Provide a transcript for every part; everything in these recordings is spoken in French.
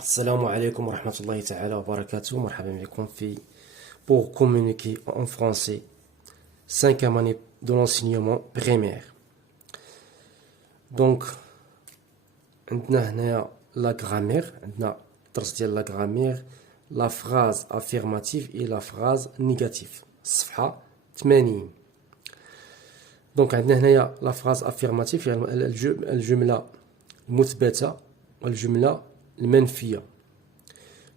Assalamu alaikum wa rahmatullahi ta'ala wa barakatuh. Marhaba bikum pour communiquer en français 5e année de l'enseignement primaire. Donc, عندنا هنايا la grammaire, عندنا درس ديال la grammaire, la phrase affirmative et la phrase négative. الصفحة 80. Donc, عندنا هنايا la phrase affirmative يعني الجملة المثبتة والجملة المنفية.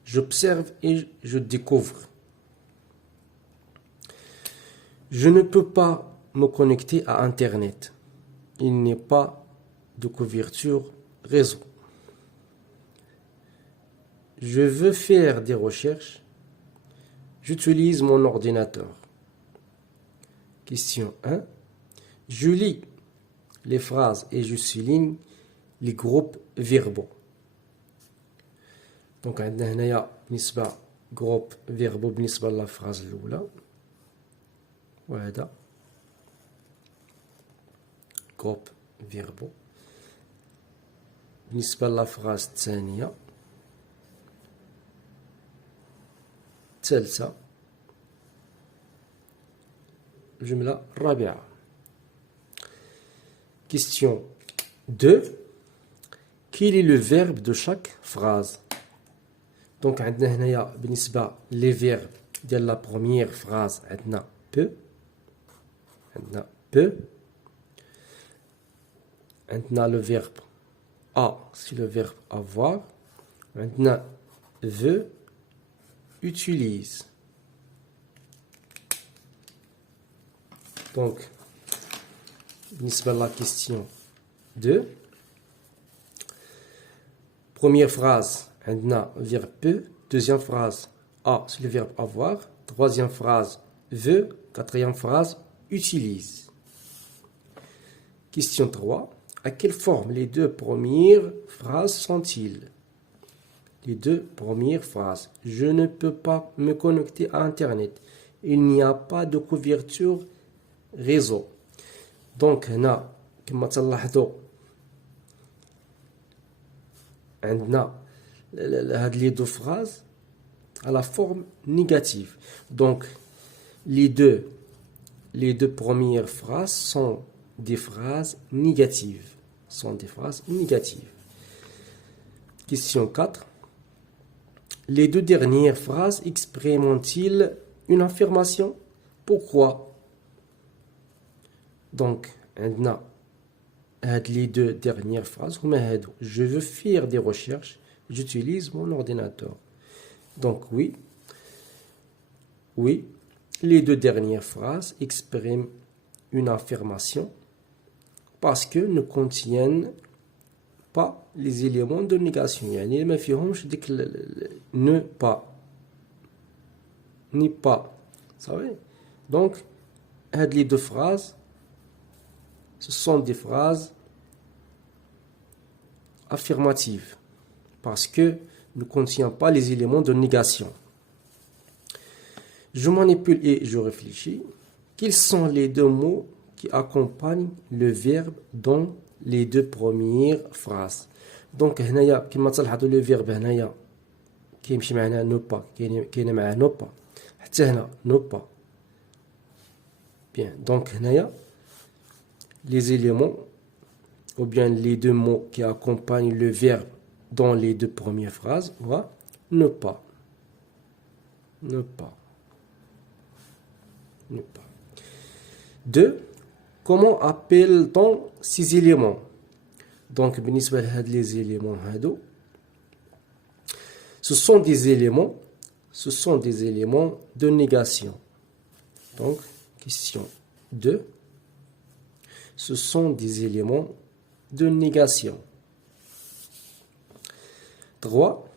J'observe et je découvre. Je ne peux pas me connecter à Internet. Il n'y a pas de couverture réseau. Je veux faire des recherches. J'utilise mon ordinateur. Question 1. Je lis les phrases et je souligne les groupes verbaux. دونك عندنا هنايا بالنسبة جروب فيربو بالنسبة للفراز الأولى وهذا جروب فيربو بالنسبة للفراز الثانية الثالثة الجملة الرابعة. Question 2. Quel est le verbe de chaque phrase? Donc عندنا هنايا بالنسبة لي فيرب ديال لا بروميير فراز عندنا بو عندنا لو فيرب سي لو فيرب avoir عندنا veut utilise. Donc بالنسبة لا question 2 première phrase عندنا verbe peut, deuxième phrase c'est le verbe avoir, troisième phrase veut, quatrième phrase utilise. Question 3. À quelle forme les deux premières phrases sont-ils? Les deux premières phrases. Je ne peux pas me connecter à Internet. Il n'y a pas de couverture réseau. Donc هنا كما تلاحظوا عندنا les deux phrases à la forme négative. Donc, les deux premières phrases sont des phrases négatives. Question 4. Les deux dernières phrases expriment-ils une affirmation? Pourquoi? Donc, les deux dernières phrases, je veux faire des recherches. J'utilise mon ordinateur. Donc oui, les deux dernières phrases expriment une affirmation parce que ne contiennent pas les éléments de négation. يعني ما فيهمش ديك ne pas, ni pas. Vous savez? Donc, les deux phrases, ce sont des phrases affirmatives. Parce que ne contient pas les éléments de négation. Je manipule et je réfléchis. Quels sont les deux mots qui accompagnent le verbe dans les deux premières phrases? Donc هنايا كما تلاحظوا le verbe هنايا كيمشي معنا ne pas كاينه معاه ne pas حتى هنا ne pas. Bien, donc هنايا les éléments ou bien les deux mots qui accompagnent le verbe dans les deux premières phrases, on va ne pas. 2. Comment appelle-t-on ces éléments? Donc, les éléments, ce sont des éléments de négation. Donc, question 2. Ce sont des éléments de négation. 3.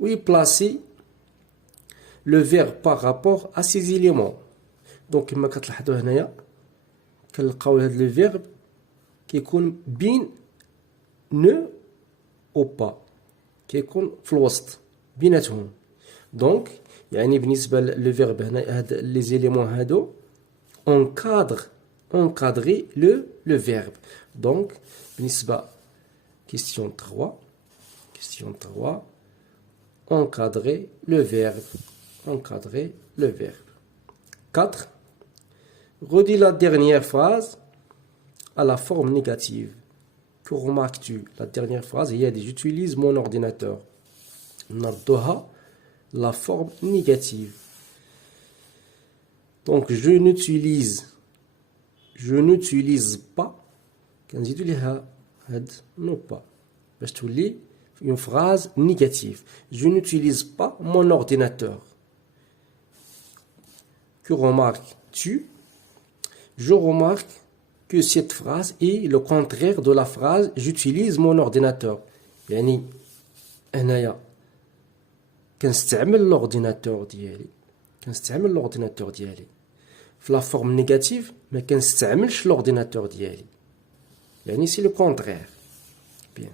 Où est placé le verbe par rapport à ces éléments? Donc كما كتلاحظوا هنايا كنلقاو هذا le verbe كيكون بين ne ou pas كيكون في الوسط بيناتهم. دونك يعني بالنسبة le verbe هنا هاد les éléments هادو encadrer le verbe. Donc بالنسبة question 3 Question 3. Encadrer le verbe. Encadrer le verbe. 4. Redis la dernière phrase à la forme négative. Que remarques-tu? La dernière phrase, il y a dit j'utilise mon ordinateur. Nardoha, la forme négative. Donc je n'utilise pas. كنزيدو ليها هاد non pas باش تولي une phrase négative. Je n'utilise pas mon ordinateur. Que remarques-tu? Je remarque que cette phrase est le contraire de la phrase j'utilise mon ordinateur. يعني هنايا كنستعمل l'ordinateur ديالي في la forme négative ما كنستعملش l'ordinateur ديالي. يعني c'est le contraire. Bien.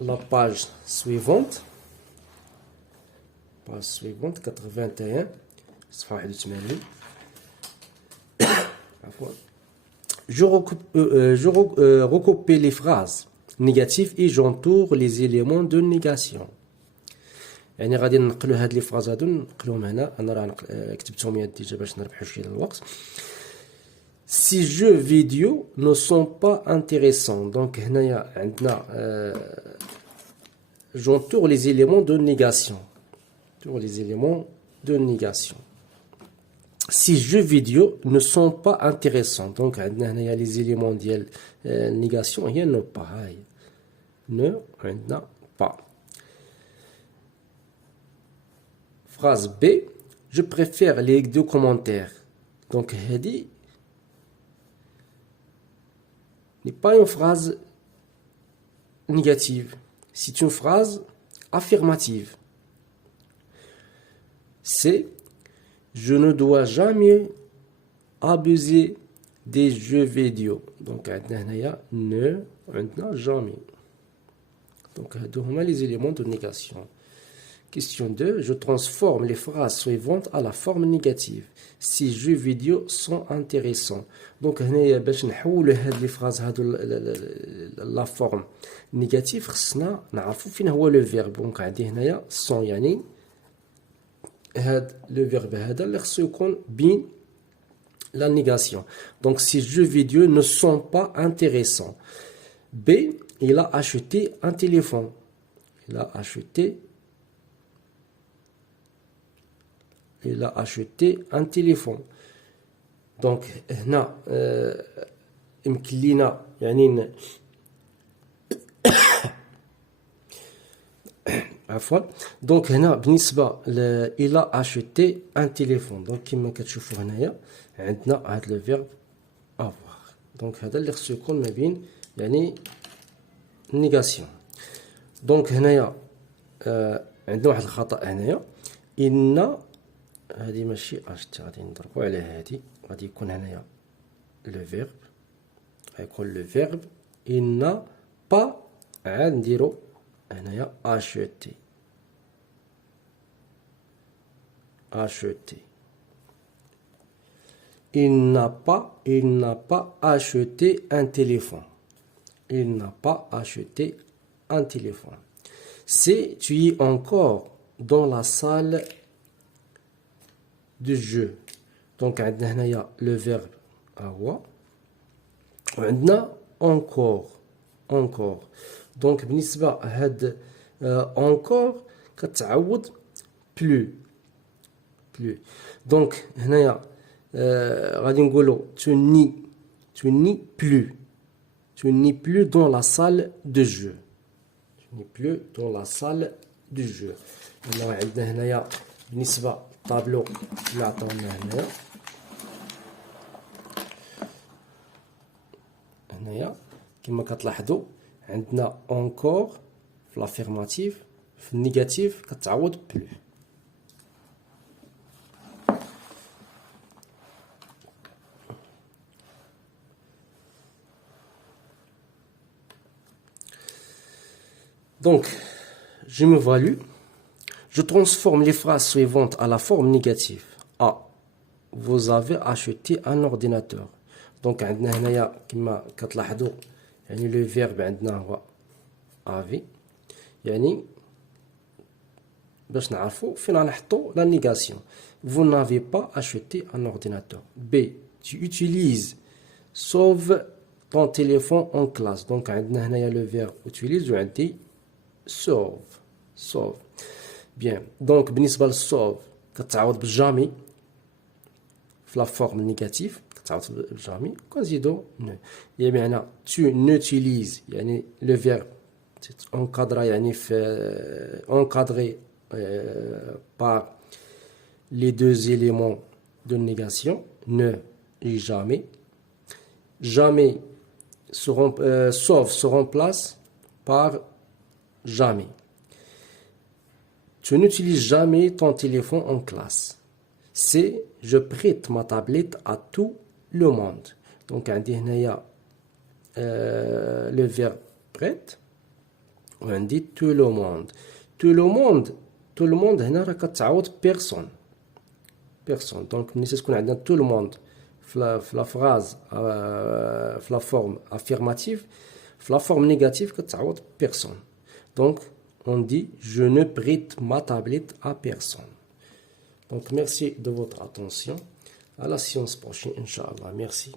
La page suivante. Page suivante 81 صفحة 81. Je recoupe les phrases négatives et j'entoure les éléments de négation. يعني غادي ننقلوا هاد لي فراز هادو ننقلوهم هنا. انا راه كتبتهم يدي باش نربحوا شويه الوقت. Ces jeux vidéo ne sont pas intéressants. Donc هنايا عندنا j'entoure les éléments de négation. J'entoure les éléments de négation. Ces jeux vidéo ne sont pas intéressants. Donc عندنا هنايا les éléments ديال négation هي ne pas. Ne عندنا pas. Phrase B. Je préfère les deux commentaires. Donc هذه n'est pas une phrase négative. C'est une phrase affirmative. C'est je ne dois jamais abuser des jeux vidéo. Donc ne jamais. Donc les éléments de négation. Question 2. Je transforme les phrases suivantes à la forme négative. Ces jeux vidéo sont intéressants. Donc, باش نحولوا هاد لي فراز هادو لا فورم نيجاتيف خصنا نعرفوا فين هو لو فيرب. دونك عندي هنايا سون يعني هاد لو فيرب هذا اللي خصو يكون بين لا نيغاسيون. Donc ces jeux vidéo ne sont pas intéressants. B. Il a acheté un téléphone. Il a acheté un téléphone. Donc هنا يمكن لينا يعني عفوا. دونك هنا بالنسبه il a acheté un téléphone. دونك كما كتشوفوا هنايا عندنا هذا لو فيرب avoir. دونك هذا اللي خصو يكون ما بين يعني نيغاسيون. دونك هنايا عندنا واحد الخطا هنايا. ان هذه ماشي اشت غادي نضربوا على هذه غادي يكون هنايا لو فيرب غيكون لو فيرب il n'a pas عاد نديرو هنايا acheté. Il n'a pas acheté un téléphone. Il n'a pas acheté un téléphone. C'est tu es encore dans la salle de jeu. Donc عندنا هنايا le verbe هو وعندنا encore. Donc بالنسبة هاد encore كتعوض plus. Donc هنايا غادي نقولوا tu n'es plus dans la salle de jeu. Tu n'es plus dans la salle de jeu. عندنا هنايا بالنسبة طابلو اللي عطاونا هنايا كما كتلاحظوا عندنا encore في لافيرماتيف في النيجاتيف كتعوض بلو. Donc je m'évalue. Je transforme les phrases suivantes à la forme négative. A. Vous avez acheté un ordinateur. Donc عندنا هنايا كما كتلاحظوا يعني le verbe عندنا هو avait. يعني باش نعرفوا فين غنحطوا la négation. Vous n'avez pas acheté un ordinateur. B. Tu utilises sauve ton téléphone en classe. Donc عندنا هنايا le verbe utilise وعندي sauve. Bien. Donc بالنسبة للسوف كتعوض بالجامي في لا فورم نيجاتيف، كتعوض بالجامي كنزيدو نو. يعني بمعنى tu n'utilises يعني لو فيرب encadré يعني في encadré par les deux éléments de négation ne et jamais. Jamais sauf se remplace par jamais. Tu n'utilises jamais ton téléphone en classe. C'est je prête ma tablette à tout le monde. Donc عندي هنايا le verbe prête وعندي tout le monde. tout le monde هنا راه كتعوض personne. Donc ملي تكون عندنا tout le monde في la phrase في la forme affirmative, في la forme négative كتعوض personne. Donc on dit je ne prête ma tablette à personne. Donc merci de votre attention. À la séance prochaine, Inch'Allah. Merci.